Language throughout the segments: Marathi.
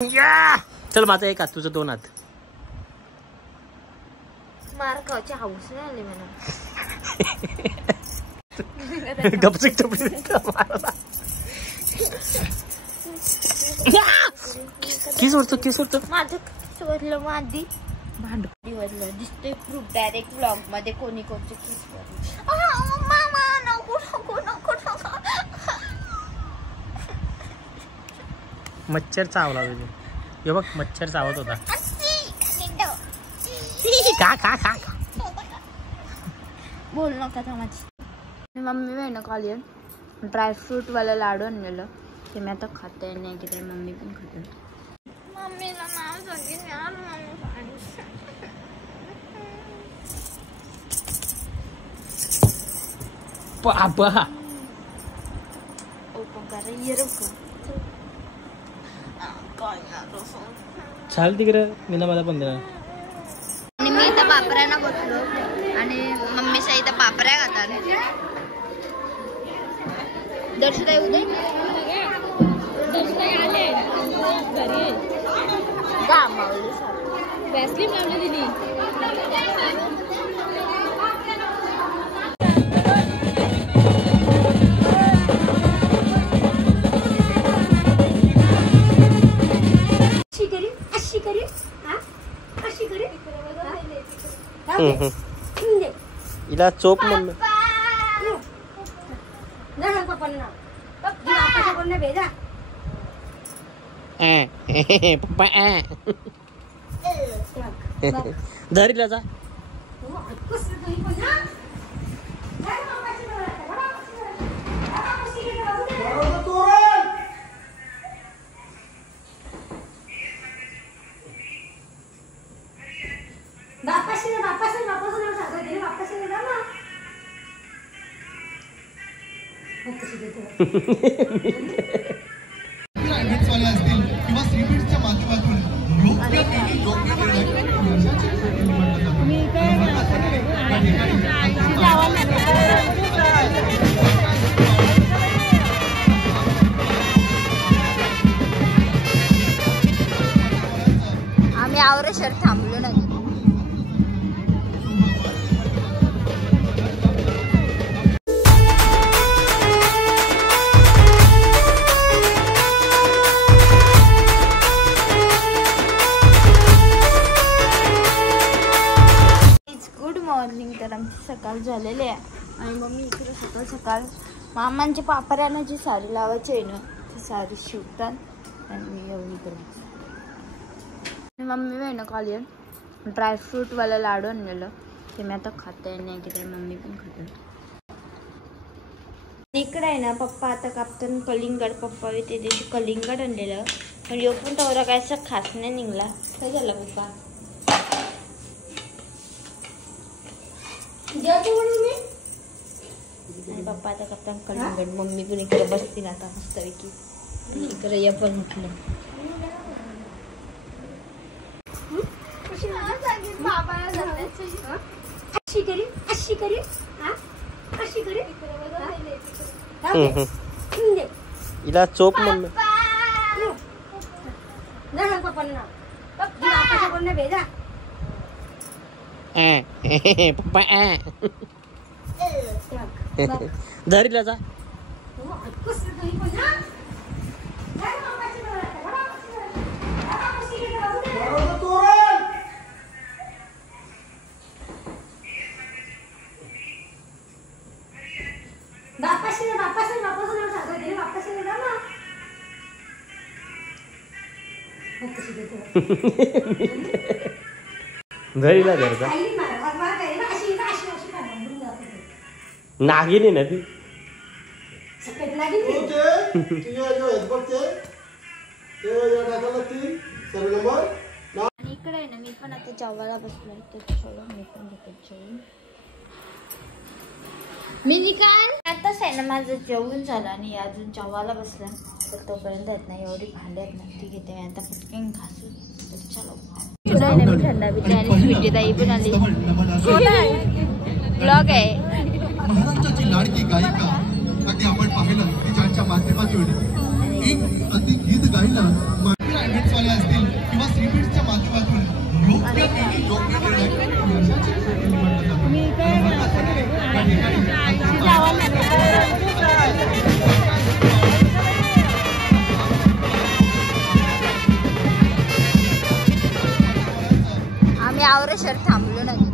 चल माझा एक हात तुझं दोन हात. मार खायची हौस नाही आली मला. गपचिक टपचिक मारला. किस उडतो माझं सोडलं मादी भांडपडी वरलं दिसतोय प्रूफ डायरेक्ट व्लॉग मध्ये कोणी कोणते किस मामा नको नको नको नको. मच्छर चावला तुझे. हे बघ मच्छर चावत होता. खा खा खा खा. बोल नका था माझी मम्मी बहिण खाली ड्रायफ्रूट वाला लाडू आणलेलं ते मी आता खाते नाही की तर मम्मी पण खाते. मम्मीला नाव सांगेन यार. पापा ओपन कर ये रुक चाल तिकडे मीना मला पण दे. आणि मी इथं पापऱ्यांना बसलो आणि मम्मीच्या इथं पापऱ्या खातात. दर्शना येऊ दे. वॅसलीन लावली दिली. इला चोप मम्मी. पप्पा धरीला जा. आम्ही आवरे शहर थांबलो नाही. Good morning. तर आमची सकाळ झालेली आहे आणि मम्मी इकडे सकाळ सकाळ मामांच्या पापऱ्यांना जी साडी लावायची आहे ना ती साडी शिवतात आणि मी एवढी करते. मम्मी बहिण खाली ड्रायफ्रूट वाला लाडू आणलेलं ते मी आता खाते नाही की तर मम्मी पण खाते. इकडे आहे ना पप्पा आता कापताना कलिंगड. पप्पा ते दिवशी कलिंगड आणलेलं पण यो पण तेवढा काय असं खास नाही निघला. काय झालं पप्पा? आणि पप्पा आता कापताना कलिंगड. मम्मी पण इकडे बसतील आता मस्तपैकी. इकडे ये पण म्हटलं इला चोप मम्मी. पप्पा धरीला जा. घरीला घरचा नागिनी ना ती. इकडे आहे ना मी पण आता जेवायला बसलोय तर मी पण जेवण. मी निकाल आताच आहे ना माझं जेवण झालं आणि अजून जेवायला बसलं तर तोपर्यंत आहेत ना एवढी भांडे आहेत ना ती घेते मी आता पटकन घासून. तर चलो मी थंडा पिते आणि स्वीटी ताई पण आली. ब्लॉग आहे. महाराष्ट्राची लाडकी गायिका आणि आपण पाहिलं की ज्यांच्या माध्यमातून एक अति गीत गायला किंवा सीबीडच्या माध्यमातून योग्य वेळी योग्य निर्णय यशाची गुरुकिल्ली म्हटलं आम्ही आवरेश्वर थांबलो नाही.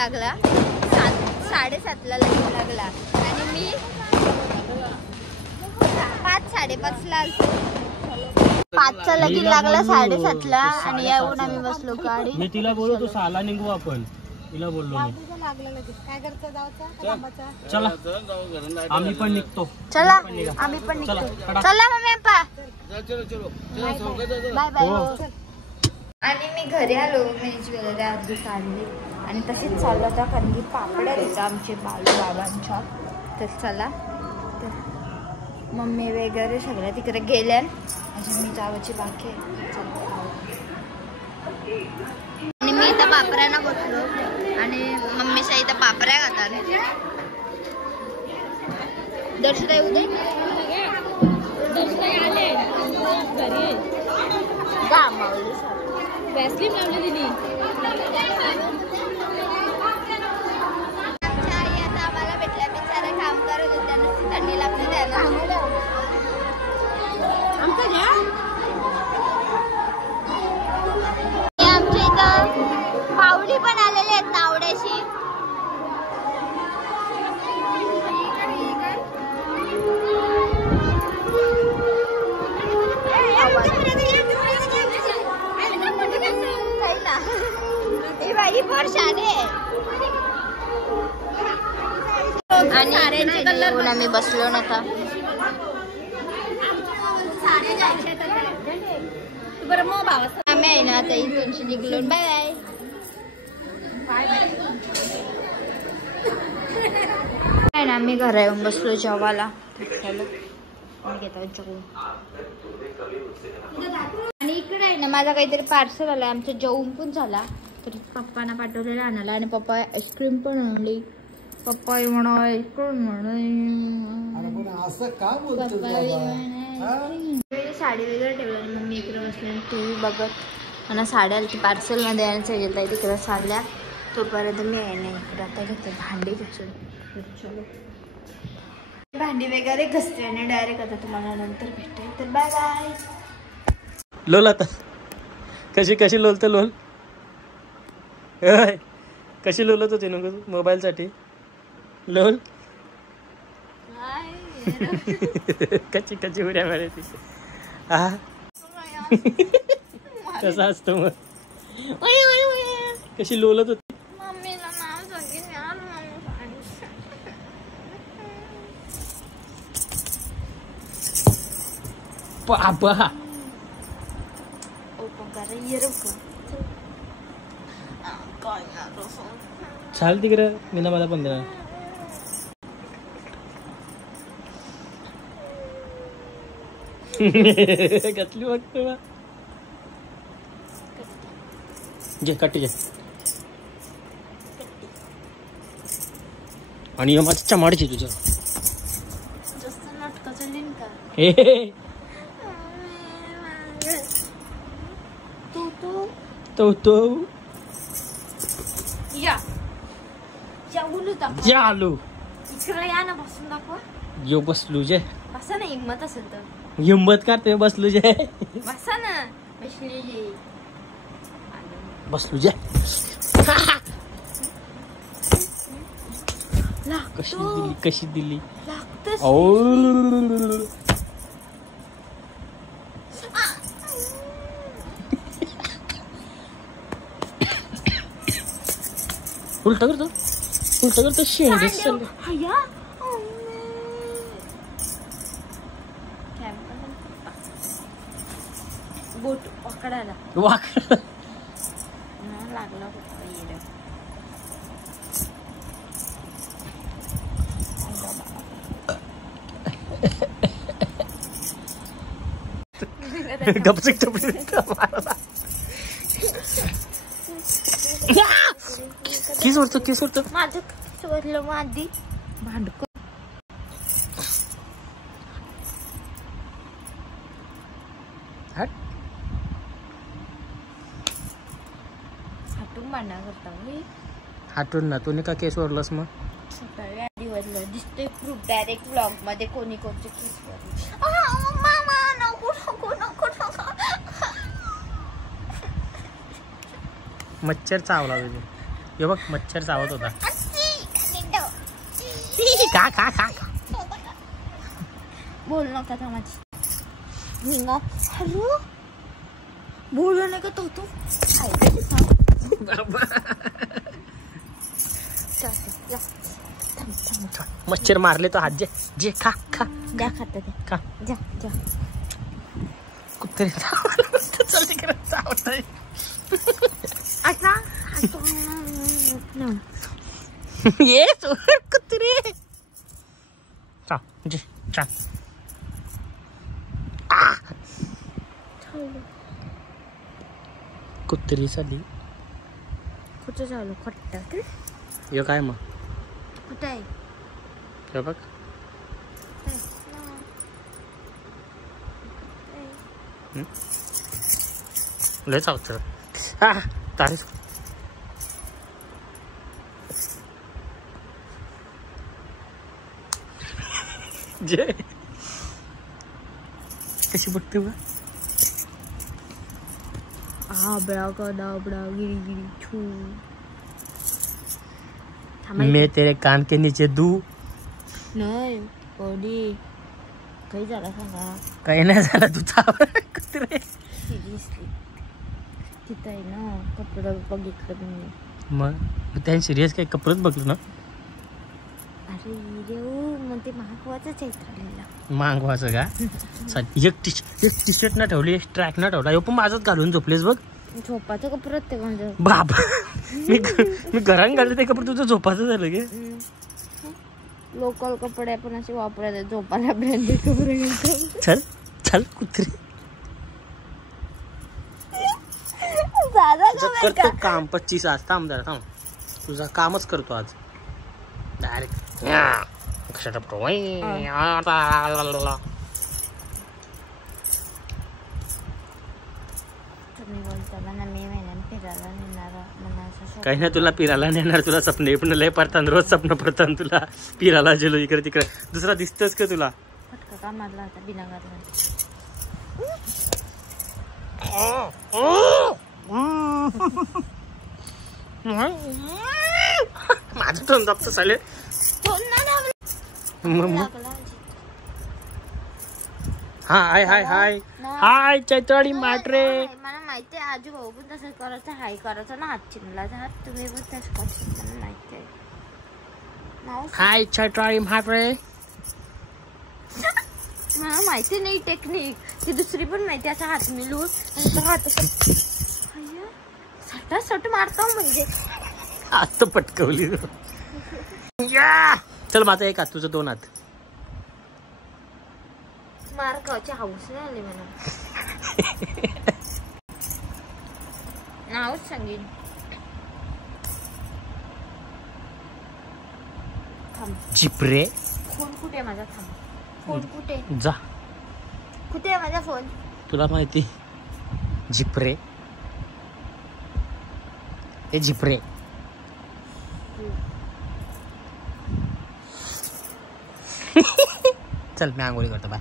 लागला 7:30ला लगीन लागला आणि मी 5:30ला आलतो. 5चा लगीन लागला 7:30ला आणि येऊन आम्ही बसलो गाडी. मी तिला बोलू तू 6ला निघू आपण. तिला बोललो मी. चला आम्ही पण निघतो. चला आम्ही पण निघतो. चला मम्मी पप्पा बाय बाय. आणि मी घरी आलो. मेन्स वगैरे अर्धी काढली आणि तशीच चाललं होता कारण की पापड्या देतात आमचे बाबांच्या. तर चला तर मम्मी वगैरे सगळ्या तिकडे गेल्या. अजून मी जावाची बाकी आहे. आणि मी इथं पापऱ्यांना बसलो आणि मम्मीच्या इथं पापऱ्या खातात. दर्शना येऊ दे. वॅसलीन लावली दिली. आम्हाला भेटल्या बिचारा काम करत होत्या नुसती थंडी लागली त्याला. आमच्या इथं पावडी पण आलेली आहेत नावड्याशी. आणि आम्ही बसलो नव्हता. आम्ही आहे ना आता इथून निघलो. Bye bye. ना आम्ही घरा येऊन बसलो जेवायला. आणि इकडे आहे ना माझा काहीतरी पार्सल आला. आमचं जेवण पण झाला तर पप्पांना पाठवलेलं आणायला आणि पप्पा आईस्क्रीम पण आणली. पप्पा म्हणा आईस्क्रीम साडी वगैरे ठेवलं आणि मम्मी इकडे बसले टीव्ही बघत. आणि साड्या आली पार्सल मध्ये आणायचं घेतला तिकडे साड्या. तोपर्यंत मी आहे नाही इकडे आता घेते भांडी घासून. चलो भांडी वगैरे घसते आणि डायरेक्ट आता तुम्हाला नंतर भेटते. तर बाय बाय. लोल आता कशी लोलतं लोल. कशी लोलत होती नको मोबाईलसाठी लोल. कच्ची उड्या मारायची. हा कसा असतो मग कशी लोलत होती. मम्मीला नाव सांगेन यार. बाबा ओपन करा ये काय चाल तिकडे मीना मला 15 घातली वाटतं बा. जे कट्टी जे आणि माझी चमाडची तुझ्या जास्त नाटकं चालली का. हे तो या बोलू दाखव. जे आलो इकडे या ना बसून दाखवा. यो बसलो जे बसा ना हिंमत असेल तर हिंमत करते बसलो जे बसा ना. बसली बसलो जे कशी दिली लागतच. उलटा करतो शेंडीच चाललं. बोट पकडायला वाकड लागला. गपचिक किस वरतो माझं चोरलं मादी भांडक. हाटून भांडणं करता हाटून ना तू का केस वरलस मग सकाळी आधी वाजलं दिसतोय प्रूफ डायरेक्ट व्लॉग मध्ये कोणी कोणते केस मच्छर चावला तुझे. हे बघ मच्छर चावत होता. का बोल नका था माझी हिंगा. हॅलो बोलू नका तो तू मच्छर मारले तो हात जे खा जा खाता ते खा जा कुत्रे चल तिकडे चावतंय. आता ये कुत्रे जे कुत्री साली कुठं झालं खट्ट. यो काय मग कुठं आहे हे बघ लय चावतं. तारीफ जे कशी बघते बघ. आबड़ा का दाबड़ा गिरी छू. मैं तेरे कान के नीचे दू. नाही कोडी काही झालं सांगा. काही नाही झालं तू चाव कुत्रे. सिरियसली तिथं आहे ना कपडे बघितलं मी. मग त्याने सिरियस काही कपडेच बघलो ना. अरे देऊ मग ते महागवाचंच आहे खाल्लेला. मागवायचं का एक टी शर्ट ना ठेवली एक ट्रॅक ना ठेवला. पण माझंच घालून झोपलेस बघ. झोपाचं कपडे ते म्हणजे बाबा मी घरात घालते ते कपडे तुझं झोपाचं झालं गे. लोकल कपडे पण असे वापरायचे झोपायला ब्रँडेड कपडे घालतो. चल कुत्री करतो काम 25 आज. थांब जरा थांब तुझा कामच करतो आज डायरेक्ट. काही नाही तुला पिराला नेणार. तुला स्वप्न पण लय पडतात रोज स्वप्न पडतात तुला पिराला गेलो इकडे तिकडे. दुसरा दिसतच का तुला. फटका का मारला होता बिना घातला. माझं तोंड दाबतं चालेल. हाय हाय हाय हाय चैत्राली माटरे. मला माहिती आहे आजू भाऊ पण तसंच करायचं. हाय करायचं ना, हात चिमला हात तुम्ही पण तसंच करायचं. मला माहिती आहे. हाय चैत्राली माटरे. मला माहिती नाही टेक्निक ती दुसरी पण माहिती. असा हात मिळून हात सट मारतो म्हणजे आज तर पटकवली. चल माझा एक हात, तुझं 2 हात. मार खायची हाऊस नाही आली मला. नावच सांगेन. चिपरे. फोन कुठे आहे माझा? थांब. फोन कुठे जा. कुठे आहे माझा फोन? तुला माहिती झिपरे. हे झिपरे. चल मी आंघोळी करतो. बाय.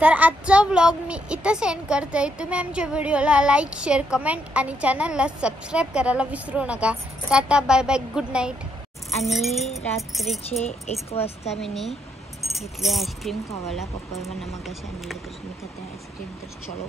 तर आजचा व्लॉग मी इथं सेंड करते. तुम्ही आमच्या व्हिडिओला लाईक, शेअर, कमेंट आणि चॅनलला सबस्क्राईब करायला विसरू नका. Tata, bye bye, good night. आणि रात्रीचे 1 वाजता मी घेतले आईस्क्रीम खावायला. पप्पा मला मगाशी आणलेलं तर मी खाते आईस्क्रीम. तर चलो.